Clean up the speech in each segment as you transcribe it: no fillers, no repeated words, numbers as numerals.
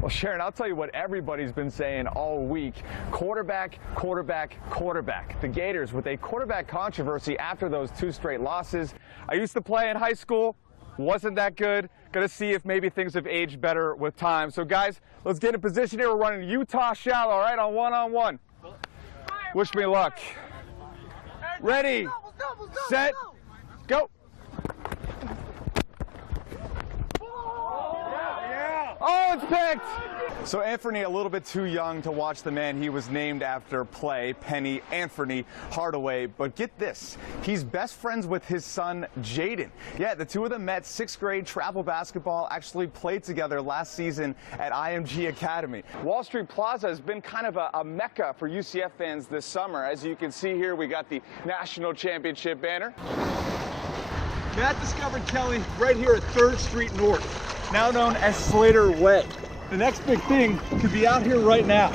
Well, Sharon, I'll tell you what everybody's been saying all week. Quarterback, quarterback, quarterback. The Gators with a quarterback controversy after those 2 straight losses. I used to play in high school. Wasn't that good. Gonna see if maybe things have aged better with time. So, guys, let's get in position here. We're running Utah shallow, all right, on one-on-one. Wish me luck. Ready, set, go. Oh, it's picked! So Anthony, a little bit too young to watch the man he was named after play, Penny Anthony Hardaway. But get this, he's best friends with his son, Jaden. Yeah, the two of them met 6th grade travel basketball, actually played together last season at IMG Academy. Wall Street Plaza has been kind of a mecca for UCF fans this summer. As you can see here, we got the national championship banner. Matt discovered Kelly right here at 3rd Street North, now known as Slater Way. The next big thing could be out here right now.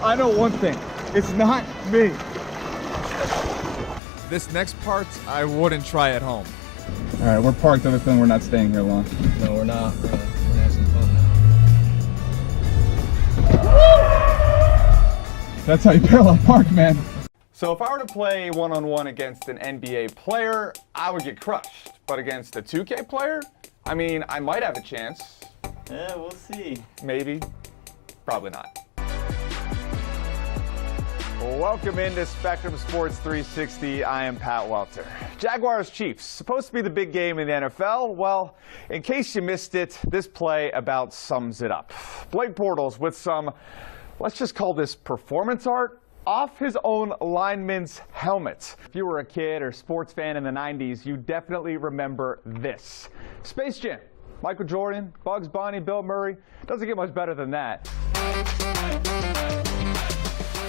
I know one thing, it's not me. This next part, I wouldn't try at home. All right, we're parked. I have a feeling we're not staying here long. No, we're not. We're gonna have some fun now. That's how you parallel park, man. So if I were to play one-on-one against an NBA player, I would get crushed. But against a 2K player, I mean, I might have a chance. Yeah, we'll see. Maybe. Probably not. Welcome into Spectrum Sports 360. I am Pat Welter. Jaguars Chiefs, supposed to be the big game in the NFL. Well, in case you missed it, this play about sums it up. Blake Bortles with some, let's just call this performance art, off his own lineman's helmet. If you were a kid or sports fan in the 90s, you definitely remember this. Space Jam. Michael Jordan, Bugs Bunny, Bill Murray. Doesn't get much better than that.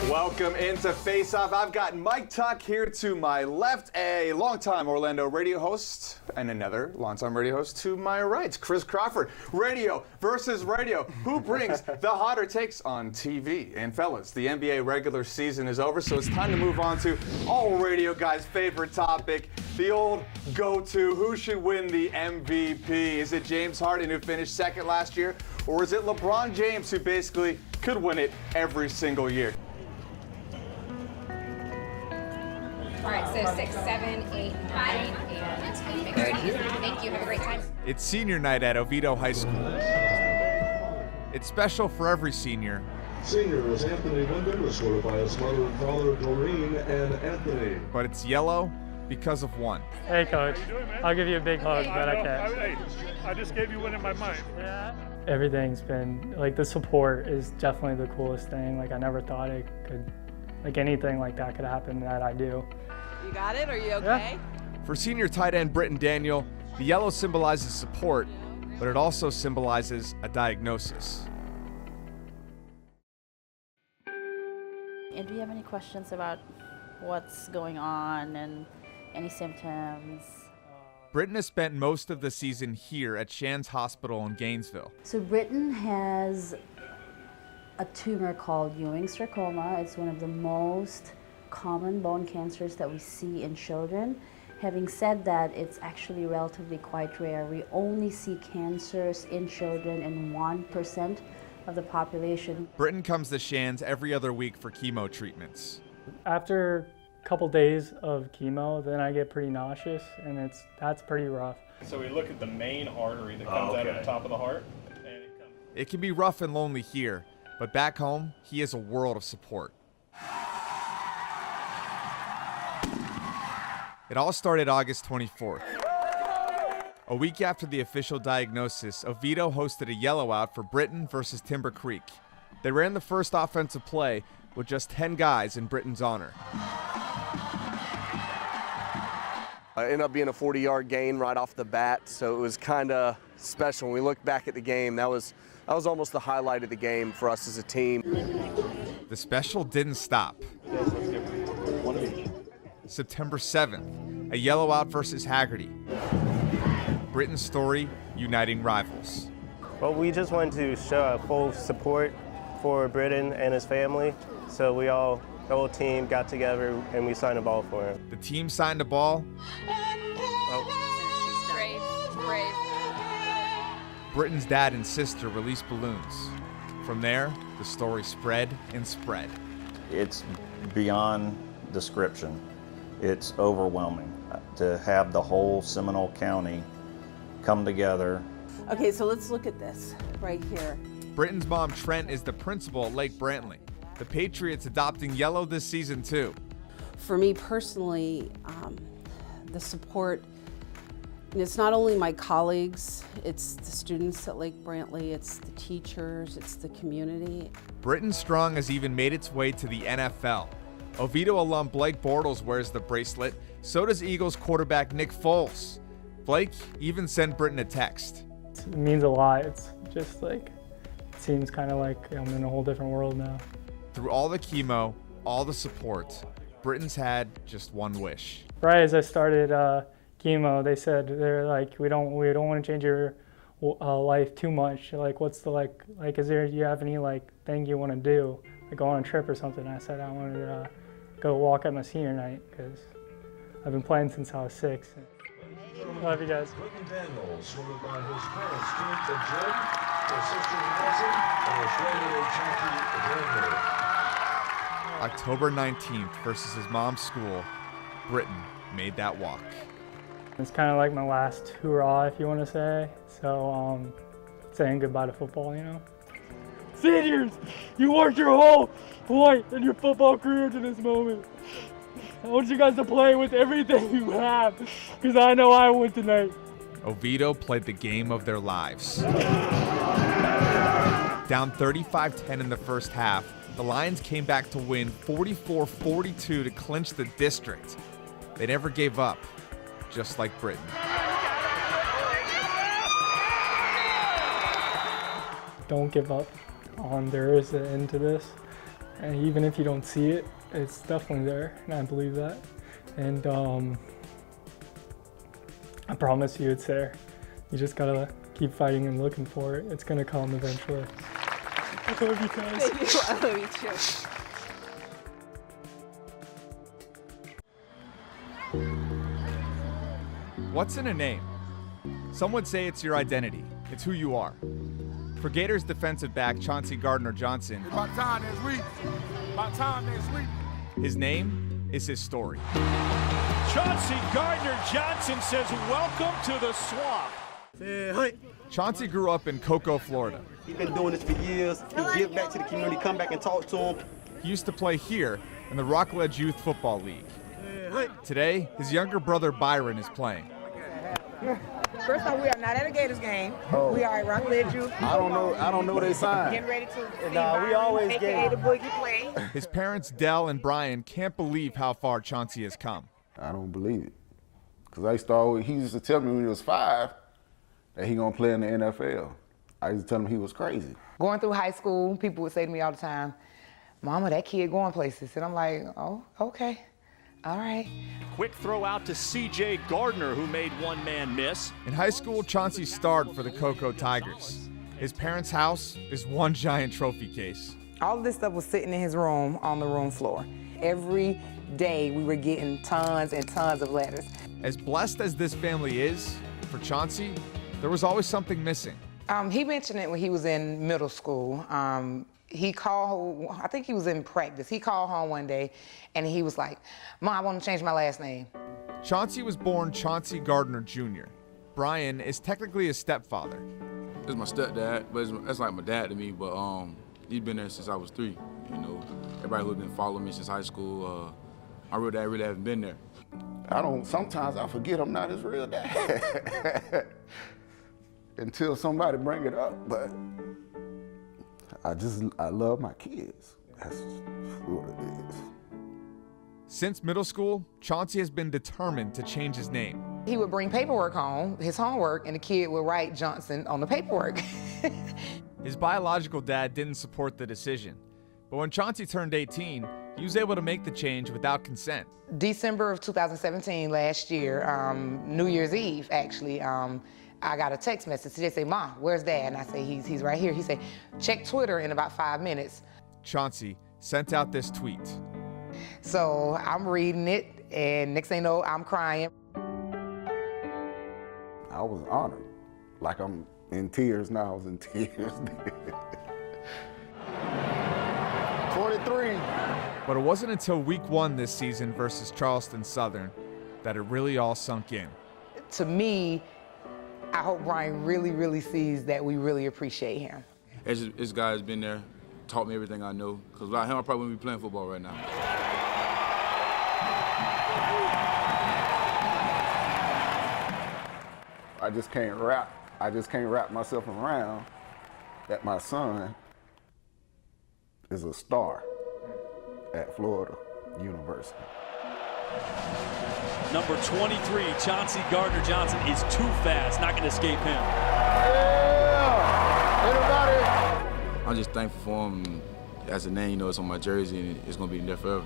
Welcome into Face Off. I've got Mike Tuck here to my left, a longtime Orlando radio host, and another longtime radio host to my right, Chris Crawford. Radio versus radio. Who brings the hotter takes on TV? And fellas, the NBA regular season is over, so it's time to move on to all radio guys' favorite topic, the old go-to, who should win the MVP? Is it James Harden, who finished 2nd last year, or is it LeBron James, who basically could win it every single year? All right, so 6, 7, 8, 9, and thank you. Thank you. Have a great time. It's senior night at Oviedo High School. It's special for every senior. Seniors Anthony Wyndham, escorted by his mother and father, Doreen and Anthony. But it's yellow because of one. Hey, Coach. I'll give you a big hug, but I can't. I just gave you one in my mind. Yeah. Everything's been, like, the support is definitely the coolest thing. Like, I never thought it could, like, anything like that could happen that I do. You got it? Are you okay? Yeah. For senior tight end Britton Daniel, the yellow symbolizes support, but it also symbolizes a diagnosis. And do you have any questions about what's going on and any symptoms? Britton has spent most of the season here at Shands Hospital in Gainesville. So Britton has a tumor called Ewing sarcoma. It's one of the most common bone cancers that we see in children. Having said that, it's actually relatively quite rare. We only see cancers in children in 1% of the population. Britton comes to Shands every other week for chemo treatments. After a couple days of chemo, then I get pretty nauseous, and that's pretty rough. So we look at the main artery that comes out of the top of the heart. And it can be rough and lonely here, but back home, he has a world of support. It all started August 24th. A week after the official diagnosis, Oviedo hosted a yellow out for Britton versus Timber Creek. They ran the first offensive play with just 10 guys in Britton's honor. It ended up being a 40-yard gain right off the bat, so it was kind of special. When we look back at the game, that was almost the highlight of the game for us as a team. The special didn't stop. September 7th, a yellow out versus Haggerty. Britton's story uniting rivals. Well, we just wanted to show full support for Britton and his family, so the whole team got together and we signed a ball for him. The team signed a ball. Brave. Britton's dad and sister released balloons. From there, the story spread and spread. It's beyond description. It's overwhelming to have the whole Seminole County come together. Okay, so let's look at this right here. Britton's mom, Trent, is the principal at Lake Brantley. The Patriots adopting yellow this season, too. For me personally, the support, and it's not only my colleagues, it's the students at Lake Brantley, it's the teachers, it's the community. Britton Strong has even made its way to the NFL. Oviedo alum Blake Bortles wears the bracelet. So does Eagles quarterback Nick Foles. Blake even sent Britton a text. It means a lot. It's just like, it seems kind of like I'm in a whole different world now. Through all the chemo, all the support, Britton's had just one wish. Right as I started chemo, they said, they're like, we don't want to change your life too much. Like, what's the like is there, do you have any like thing you want to do? Like go on a trip or something? I said I wanted to go walk at my senior night because I've been playing since I was 6. Love you guys. Daniels, swimming by his parents, Keith and Jim, his sister Nancy, and his brother Jackie Daniel. October 19th versus his mom's school, Britton made that walk. It's kind of like my last hurrah, if you want to say. So, saying goodbye to football, you know. Seniors, you worked your whole point in your football career to this moment. I want you guys to play with everything you have, because I know I would tonight. Oviedo played the game of their lives. Down 35-10 in the first half, the Lions came back to win 44-42 to clinch the district. They never gave up, just like Britton. Don't give up. There is an end to this, and even if you don't see it, it's definitely there, and I believe that. And I promise you it's there. You just gotta keep fighting and looking for it. It's gonna come eventually. I love you guys. Thank you. I love you too. What's in a name? Some would say it's your identity. It's who you are. For Gators defensive back Chauncey Gardner-Johnson, my time next week. My time next week. His name is his story. Chauncey Gardner-Johnson says, "Welcome to the swamp." Chauncey grew up in Cocoa, Florida. He's been doing this for years. He give back to the community, come back and talk to him. He used to play here in the Rockledge Youth Football League. Today, his younger brother Byron is playing. First off, we are not at a Gators game. Oh. We are at Rockledge Youth. I don't know they signed. Getting ready to see we Byron, always aka get the Boogie play. His parents, Dell and Brian, can't believe how far Chauncey has come. I don't believe it. Because he used to tell me when he was 5 that he gonna play in the NFL. I used to tell him he was crazy. Going through high school, people would say to me all the time, "Mama, that kid going places." And I'm like, "Oh, okay. All right." Quick throw out to C.J. Gardner, who made one man miss. In high school, Chauncey starred for the Cocoa Tigers. His parents' house is one giant trophy case. All of this stuff was sitting in his room on the room floor. Every day we were getting tons and tons of letters. As blessed as this family is, for Chauncey, there was always something missing. He mentioned it when he was in middle school. He called, I think he was in practice. He called home one day and he was like, "Mom, I want to change my last name." Chauncey was born Chauncey Gardner Jr. Brian is technically his stepfather. It's my stepdad, but that's like my dad to me, but he's been there since I was 3, you know. Everybody who's been following me since high school, my real dad really hasn't been there. Sometimes I forget I'm not his real dad. Until somebody bring it up, but I love my kids. That's what it is. Since middle school, Chauncey has been determined to change his name. He would bring paperwork home, his homework, and the kid would write Johnson on the paperwork. His biological dad didn't support the decision, but when Chauncey turned 18, he was able to make the change without consent. December of 2017, last year, New Year's Eve, actually, I got a text message. They say, "Mom, where's Dad?" And I say, he's right here. He said, "Check Twitter in about 5 minutes." Chauncey sent out this tweet. So I'm reading it, and next thing you know, I'm crying. I was honored. Like I'm in tears now. I was in tears. But it wasn't until week 1 this season versus Charleston Southern that it really all sunk in. To me, I hope Brian really, really sees that we really appreciate him. This guy's been there, taught me everything I know. Because without him, I probably wouldn't be playing football right now. I just can't wrap myself around that my son is a star at Florida University. Number 23, Chauncey Gardner-Johnson, is too fast. Not going to escape him. I'm just thankful for him. As a name, you know, it's on my jersey, and it's going to be there forever.